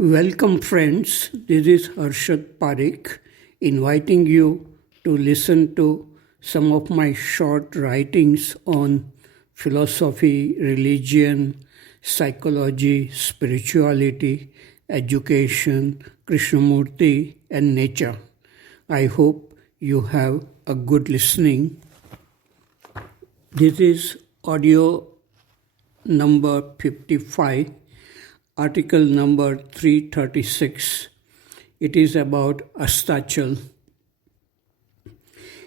Welcome, friends. This is Harshad Parekh inviting you to listen to some of my short writings on philosophy, religion, psychology, spirituality, education, Krishnamurti, and nature. I hope you have a good listening. This is audio number 55. Article number 336. It is about Asthachal.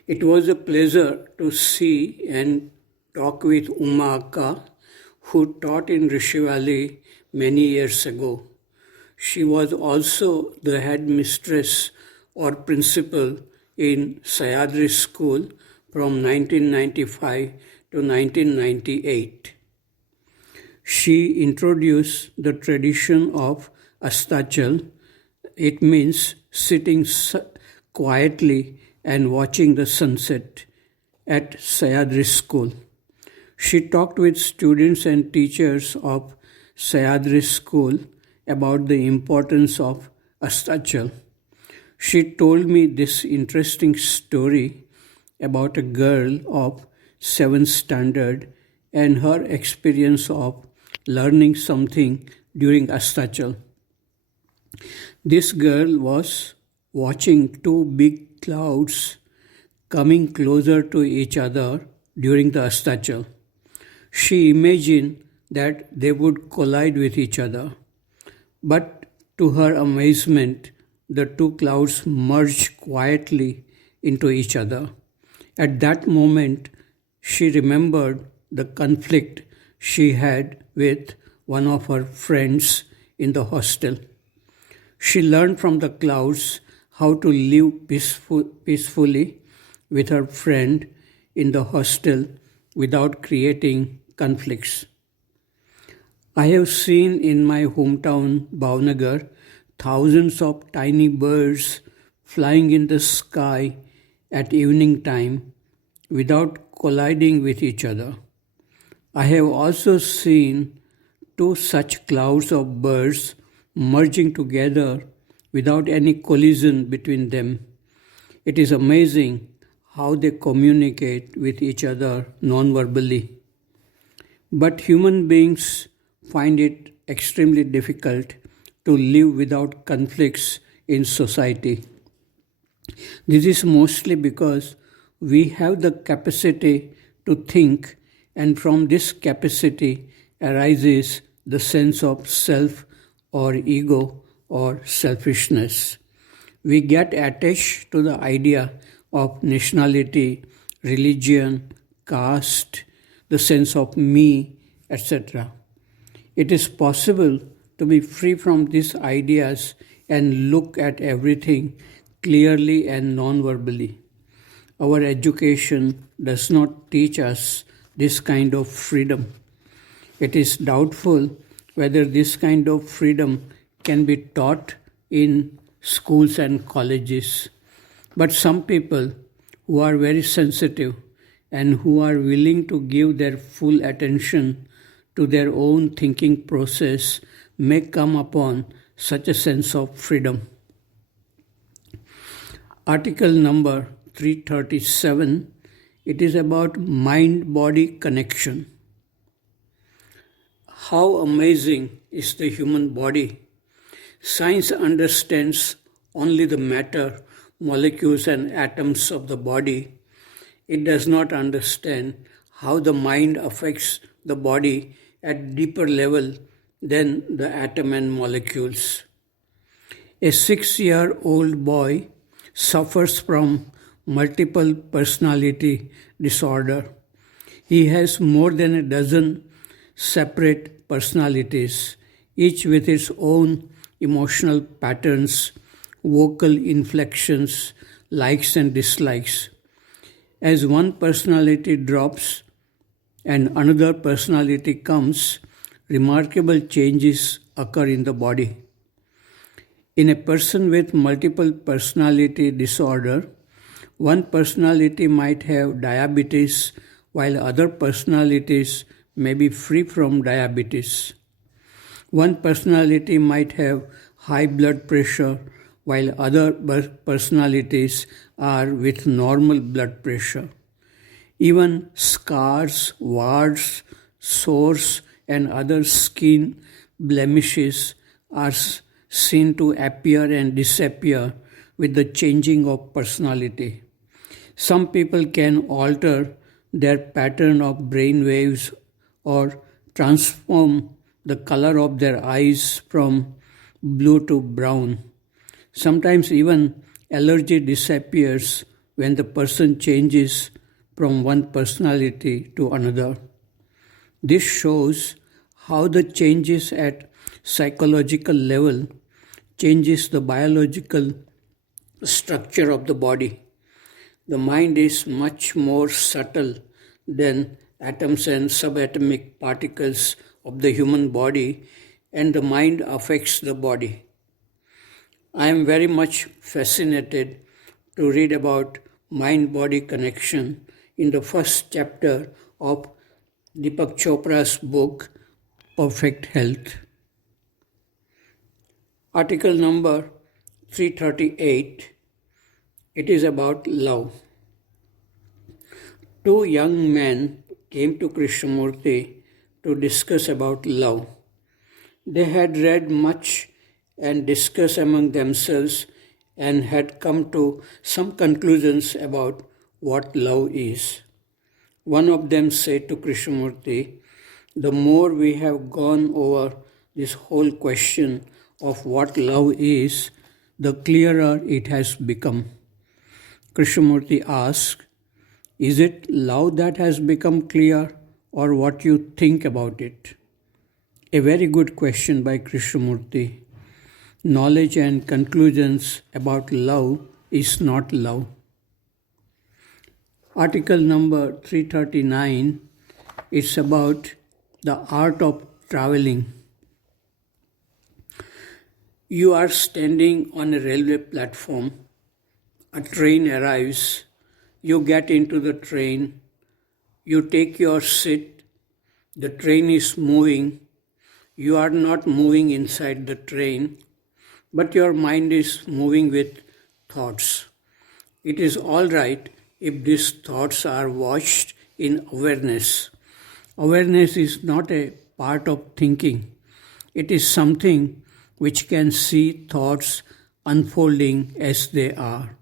It was a pleasure to see and talk with Uma Akka, who taught in Rishi Valley many years ago. She was also the head mistress or principal in Sayadri School from 1995 to 1998. She introduced the tradition of Asthachal. It means sitting quietly and watching the sunset at Sayadri School. She talked with students and teachers of Sayadri School about the importance of Asthachal. She told me this interesting story about a girl of 7th standard and her experience of learning something during Asthachal. This girl was watching two big clouds coming closer to each other during the Asthachal. She imagined that they would collide with each other. But to her amazement, the two clouds merged quietly into each other. At that moment, she remembered the conflict she had with one of her friends in the hostel. She learned from the clouds how to live peacefully with her friend in the hostel without creating conflicts. I have seen in my hometown, Bhavnagar, thousands of tiny birds flying in the sky at evening time without colliding with each other. I have also seen two such clouds of birds merging together without any collision between them. It is amazing how they communicate with each other non-verbally. But human beings find it extremely difficult to live without conflicts in society. This is mostly because we have the capacity to think, and from this capacity arises the sense of self or ego or selfishness. We get attached to the idea of nationality, religion, caste, the sense of me, etc. It is possible to be free from these ideas and look at everything clearly and non-verbally. Our education does not teach us this kind of freedom. It is doubtful whether this kind of freedom can be taught in schools and colleges. But some people who are very sensitive and who are willing to give their full attention to their own thinking process may come upon such a sense of freedom. Article number 337, it is about mind-body connection. How amazing is the human body? Science understands only the matter, molecules and atoms of the body. It does not understand how the mind affects the body at deeper level than the atom and molecules. A 6-year-old boy suffers from multiple personality disorder. He has more than a dozen separate personalities, each with its own emotional patterns, vocal inflections, likes and dislikes. As one personality drops and another personality comes, remarkable changes occur in the body. In a person with multiple personality disorder, one personality might have diabetes while other personalities may be free from diabetes. One personality might have high blood pressure, while other personalities are with normal blood pressure. Even scars, warts, sores, and other skin blemishes are seen to appear and disappear with the changing of personality. Some people can alter their pattern of brain waves or transform the color of their eyes from blue to brown. Sometimes even allergy disappears when the person changes from one personality to another. This shows how the changes at psychological level changes the biological structure of the body. The mind is much more subtle than atoms and subatomic particles of the human body, and the mind affects the body. I am very much fascinated to read about mind-body connection in the first chapter of Deepak Chopra's book, Perfect Health. Article number 338, it is about love. Two young men came to Krishnamurti to discuss about love. They had read much and discussed among themselves and had come to some conclusions about what love is. One of them said to Krishnamurti, the more we have gone over this whole question of what love is, the clearer it has become. Krishnamurti asked, is it love that has become clear or what you think about it? A very good question by Krishnamurti. Knowledge and conclusions about love is not love. Article number 339 is about the art of traveling. You are standing on a railway platform. A train arrives. You get into the train. You take your seat. The train is moving. You are not moving inside the train, but your mind is moving with thoughts. It is all right if these thoughts are watched in awareness. Awareness is not a part of thinking. It is something which can see thoughts unfolding as they are.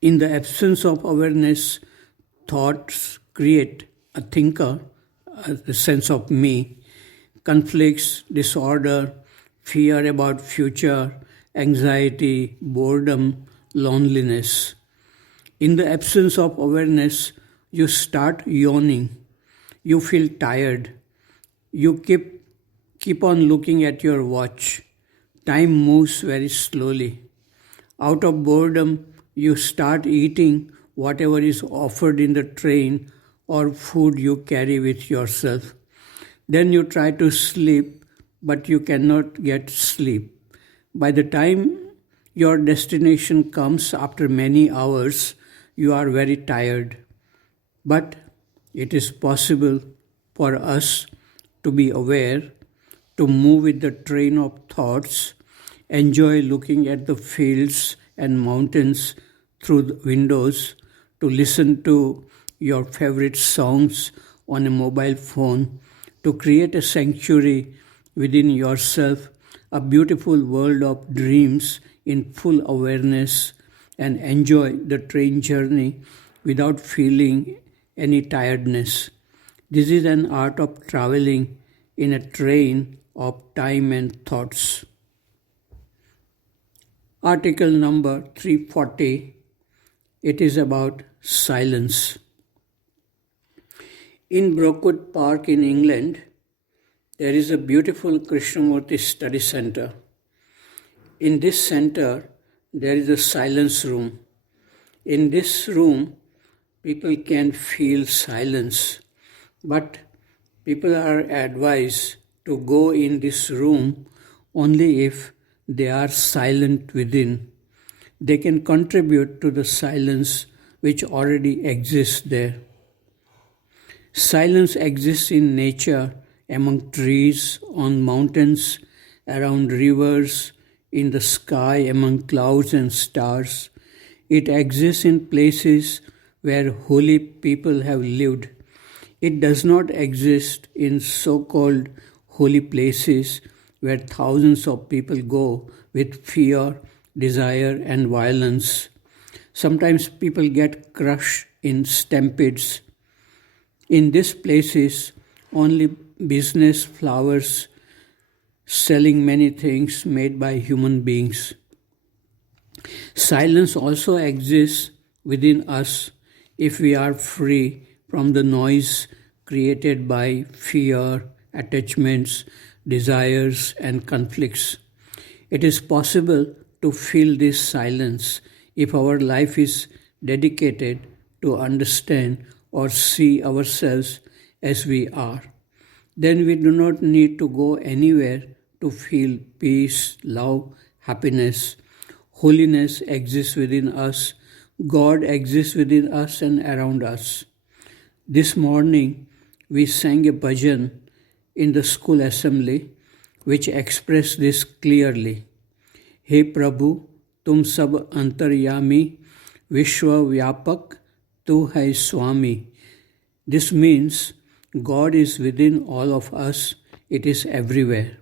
In the absence of awareness, thoughts create a thinker, the sense of me, conflicts, disorder, fear about future, anxiety, boredom, loneliness. In the absence of awareness, you start yawning. You feel tired. You keep on looking at your watch. Time moves very slowly. Out of boredom, you start eating whatever is offered in the train or food you carry with yourself. Then you try to sleep, but you cannot get sleep. By the time your destination comes after many hours, you are very tired. But it is possible for us to be aware, to move with the train of thoughts, enjoy looking at the fields and mountains through the windows, to listen to your favorite songs on a mobile phone, to create a sanctuary within yourself, a beautiful world of dreams in full awareness, and enjoy the train journey without feeling any tiredness. This is an art of traveling in a train of time and thoughts. Article number 340, it is about silence. In Brookwood Park in England, there is a beautiful Krishnamurti study center. In this center, there is a silence room. In this room, people can feel silence, but people are advised to go in this room only if they are silent within. They can contribute to the silence which already exists there. Silence exists in nature, among trees, on mountains, around rivers, in the sky among clouds and stars. It exists in places where holy people have lived. It does not exist in so called holy places where thousands of people go with fear, desire, and violence. Sometimes people get crushed in stampedes. In these places, only business flowers selling many things made by human beings. Silence also exists within us if we are free from the noise created by fear, attachments, desires, and conflicts. It is possible to feel this silence if our life is dedicated to understand or see ourselves as we are. Then we do not need to go anywhere to feel peace, love, happiness. Holiness exists within us. God exists within us and around us. This morning, we sang a bhajan in the school assembly which expressed this clearly. हे प्रभु तुम सब अंतर्यामी विश्वव्यापक तू है स्वामी. This means God is within all of us, it is everywhere.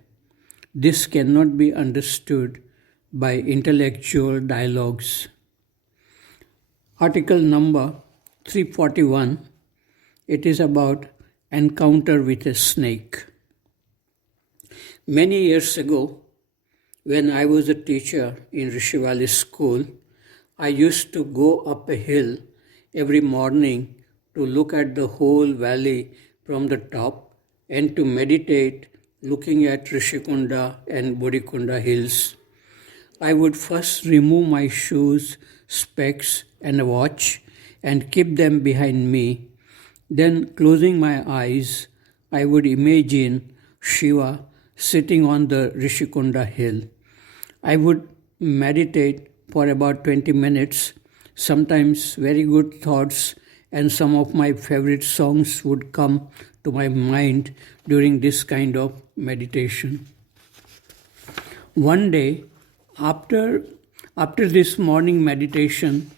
This cannot be understood by intellectual dialogues. Article number 341, it is about encounter with a snake. Many years ago, when I was a teacher in Rishi Valley School, I used to go up a hill every morning to look at the whole valley from the top and to meditate looking at Rishikunda and Bodhikunda hills. I would first remove my shoes, specs, and a watch and keep them behind me. Then, closing my eyes, I would imagine Shiva sitting on the Rishikunda hill. I would meditate for about 20 minutes. Sometimes very good thoughts and some of my favorite songs would come to my mind during this kind of meditation. One day, after this morning meditation,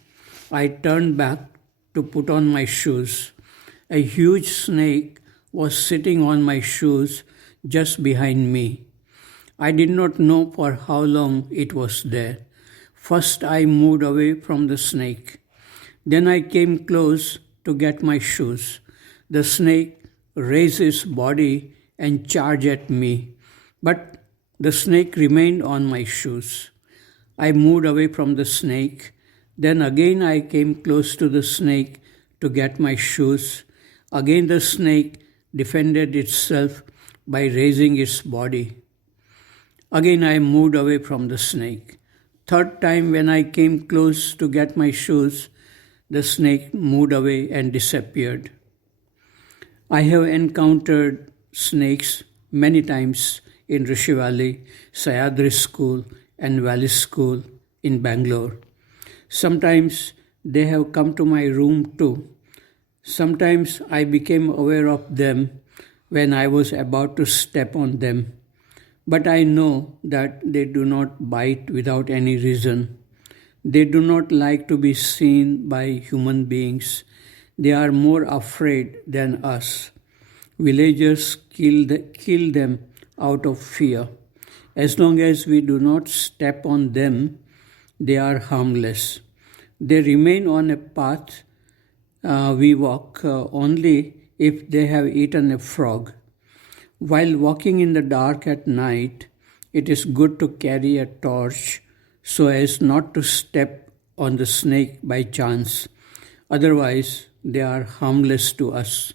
I turned back to put on my shoes. A huge snake was sitting on my shoes just behind me. I did not know for how long it was there. First, I moved away from the snake. Then I came close to get my shoes. The snake raised its body and charged at me, but the snake remained on my shoes. I moved away from the snake. Then again I came close to the snake to get my shoes. Again the snake defended itself by raising its body. Again I moved away from the snake. Third time when I came close to get my shoes, the snake moved away and disappeared. I have encountered snakes many times in Rishi Valley, Sayadri School and Valley School in Bangalore. Sometimes they have come to my room too. Sometimes I became aware of them when I was about to step on them. But I know that they do not bite without any reason. They do not like to be seen by human beings. They are more afraid than us. Villagers kill them out of fear. As long as we do not step on them, they are harmless. They remain on a path we walk only if they have eaten a frog. While walking in the dark at night, it is good to carry a torch so as not to step on the snake by chance. Otherwise, they are harmless to us.